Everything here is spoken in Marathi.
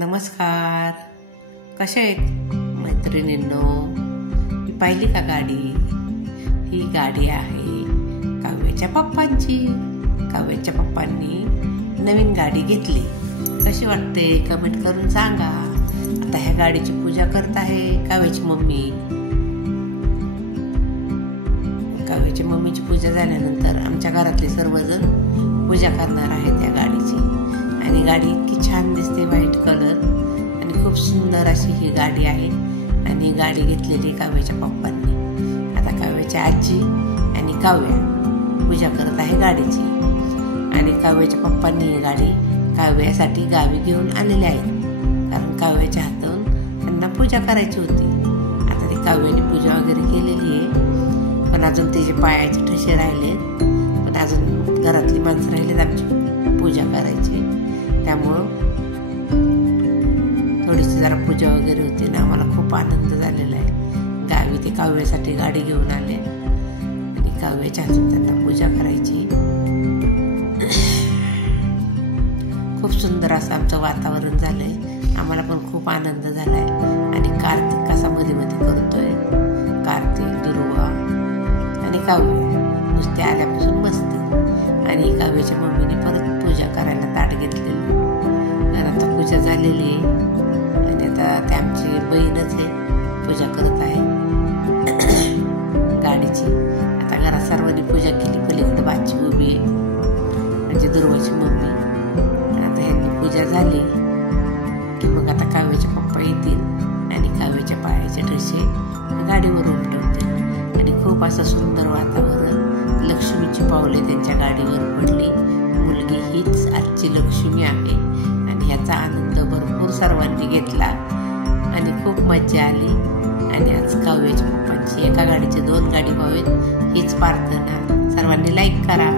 नमस्कार. कशा आहेत मैत्रिणींनो? ही पाहिली का गाडी? ही गाडी आहे काव्याच्या पप्पांची. काव्याच्या पप्पांनी नवीन गाडी घेतली. कशी वाटते कमेंट करून सांगा. आता ह्या गाडीची पूजा करत आहे काव्याची मम्मी. काव्याच्या मम्मीची पूजा झाल्यानंतर आमच्या घरातले सर्वजण पूजा करणार आहेत त्या गाडीची. आणि गाडी इतकी छान दिसते, व्हाईट कलर आणि खूप सुंदर अशी ही गाडी आहे. आणि गाडी घेतलेली काव्याच्या पप्पांनी. आता काव्याच्या आजी आणि काव्या पूजा करत आहे गाडीची. आणि काव्याच्या पप्पांनी ही गाडी काव्यासाठी गावी घेऊन आलेली आहे, कारण काव्याच्या हातून त्यांना पूजा करायची होती. आता ती काव्याने पूजा वगैरे केलेली आहे, पण अजून तिचे पायाचे ठसे राहिले, पण अजून घरातली माणसं राहिलेत आमची पूजा करायची. त्यामुळं थोडीशी जरा पूजा वगैरे होती ना. आम्हाला खूप आनंद झालेला आहे. गावी ते काव्यासाठी गाडी घेऊन आले आणि काव्याच्या हातून त्यांना पूजा करायची. खूप सुंदर असं आमचं वातावरण झालंय. आम्हाला पण खूप आनंद झालाय. आणि कार्तिक कसा मध्ये मध्ये करतोय. कार्तिक, दुर्वा आणि काव्य नुसते आल्यापासून मस्त. आणि काव्याच्या मम्मीने परत पूजा करायला ताट घेतलेली. आता पूजा झालेली आहे आणि आता ते आमची बहीणच आहे, पूजा करत आहे गाडीची. आता घरात सर्वांनी पूजा केली. पलीकडे बाची उभी आहे, म्हणजे दुर्वाची मम्मी. आता ह्यांनी पूजा झाली की मग आता काव्याचे पप्पा येतील आणि काव्याच्या पायाचे ठसे गाडीवर उमटवतील. आणि खूप असं सुंदर वातावरण. लक्ष्मीची पावले त्यांच्या गाडीवर पडली. मुलगी हीच आजची लक्ष्मी आहे. आणि ह्याचा आनंद भरपूर सर्वांनी घेतला आणि खूप मजा आली. आणि आज काव्याच्या पप्पांची एका गाडीचे 2 गाडी व्हावेत हीच प्रार्थना. सर्वांनी लाईक करा.